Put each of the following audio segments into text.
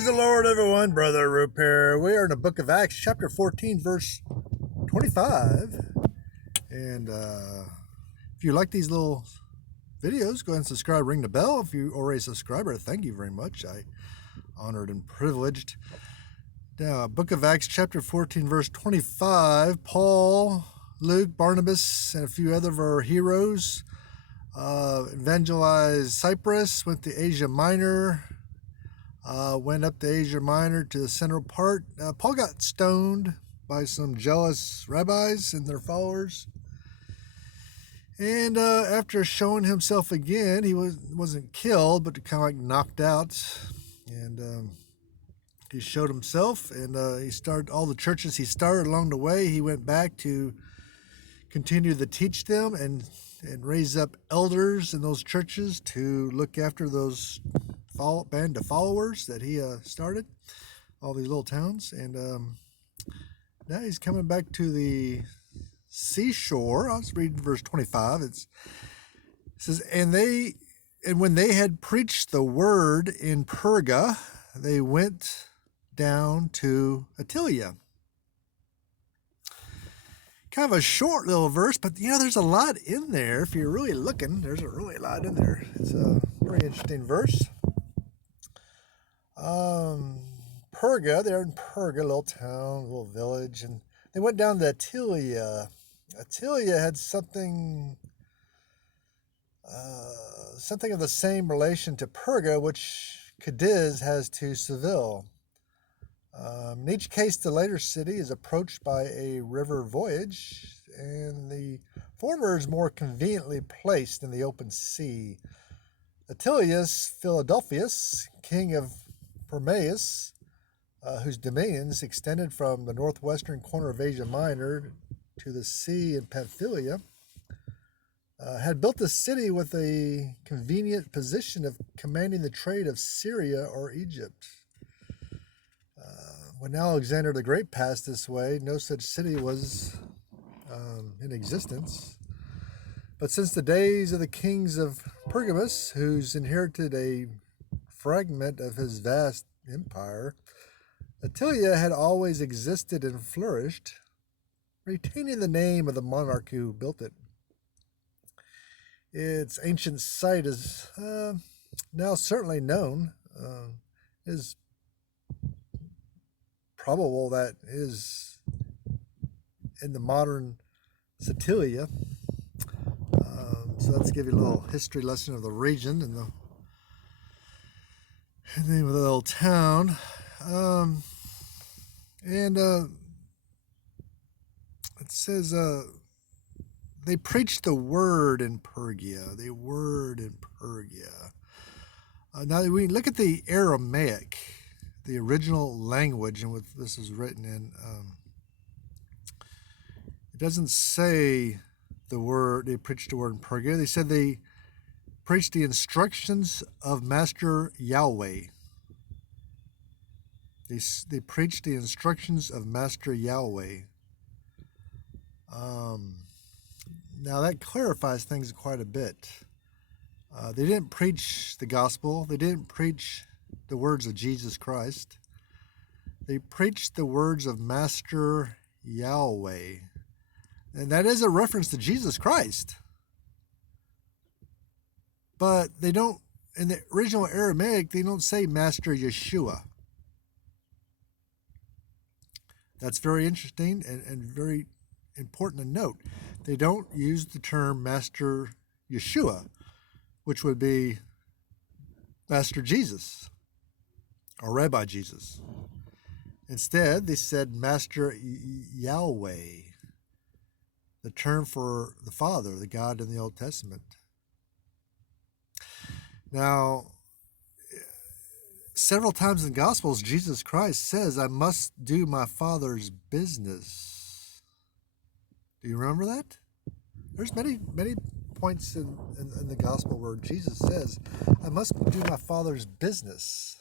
Praise the Lord, everyone. Brother Roop here. We are in the book of Acts, chapter 14, verse 25. And if you like these little videos, go ahead and subscribe, ring the bell. If you already a subscriber, thank you very much. I honored and privileged. Now, book of Acts, chapter 14, verse 25. Paul, Luke, Barnabas, and a few other of our heroes evangelized Cyprus, went to Asia Minor, went up to Asia Minor to the central part. Paul got stoned by some jealous rabbis and their followers. And after showing himself again, he wasn't killed, but kind of like knocked out. And he showed himself, and he started all the churches he started along the way. He went back to continue to teach them and raise up elders in those churches to look after those band of followers that he started, all these little towns. And now he's coming back to the seashore. I was reading verse 25. It says, and when they had preached the word in Perga, they went down to Attalia. Kind of a short little verse, but there's a lot in there. If you're really looking, there's a really lot in there. It's a very interesting verse. Perga, they're in Perga, a little town, a little village, and they went down to Attalia. Attalia had something of the same relation to Perga, which Cadiz has to Seville. In each case, the later city is approached by a river voyage, and the former is more conveniently placed in the open sea. Attilius Philadelphus, king of Pergamus, whose dominions extended from the northwestern corner of Asia Minor to the sea in Pamphylia, had built the city with a convenient position of commanding the trade of Syria or Egypt. When Alexander the Great passed this way, no such city was in existence. But since the days of the kings of Pergamus, who's inherited a fragment of his vast empire, Attalia had always existed and flourished, retaining the name of the monarch who built it. Its ancient site is now certainly known. It is probable that is in the modern Sicilia. So let's give you a little history lesson of the region and the name of the little town. It says they preached the word in Perga. The word in Perga. Now we look at the Aramaic, the original language, and what this is written in. It doesn't say the word. They preached the word in Perga. They said they preached the instructions of Master Yahweh. They preached the instructions of Master Yahweh. Now that clarifies things quite a bit. They didn't preach the gospel. They didn't preach the words of Jesus Christ. They preached the words of Master Yahweh. And that is a reference to Jesus Christ. But they don't, in the original Aramaic, they don't say Master Yeshua. That's very interesting and very important to note. They don't use the term Master Yeshua, which would be Master Jesus or Rabbi Jesus. Instead, they said Master Yahweh, the term for the Father, the God in the Old Testament. Now, several times in the Gospels, Jesus Christ says, I must do my Father's business. Do you remember that? There's many points in the Gospel where Jesus says, I must do my Father's business.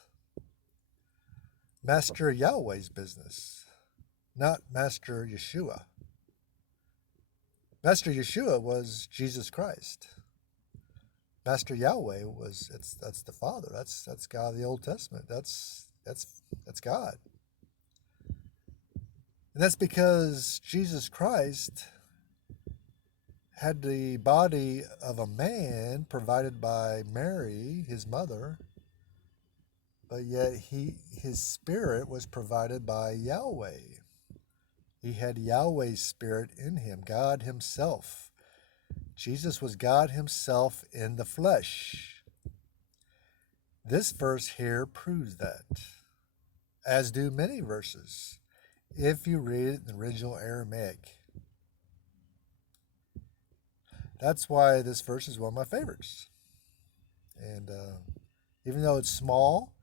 Master Yahweh's business, not Master Yeshua. Master Yeshua was Jesus Christ. Master Yahweh that's the Father. That's God of the Old Testament. That's That's God. And that's because Jesus Christ had the body of a man provided by Mary, his mother, but yet his spirit was provided by Yahweh. He had Yahweh's spirit in him, God himself. Jesus was God himself in the flesh. This verse here proves that, as do many verses, if you read it in the original Aramaic. That's why this verse is one of my favorites. And even though it's small,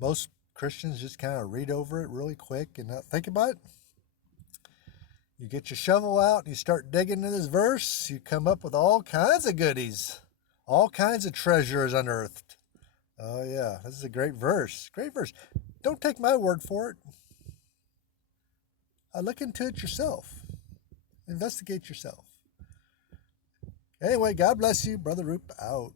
most Christians just kind of read over it really quick and not think about it. You get your shovel out and you start digging into this verse, you come up with all kinds of goodies. All kinds of treasure is unearthed. Oh, yeah, this is a great verse. Great verse. Don't take my word for it. Look into it yourself. Investigate yourself. Anyway, God bless you. Brother Roop out.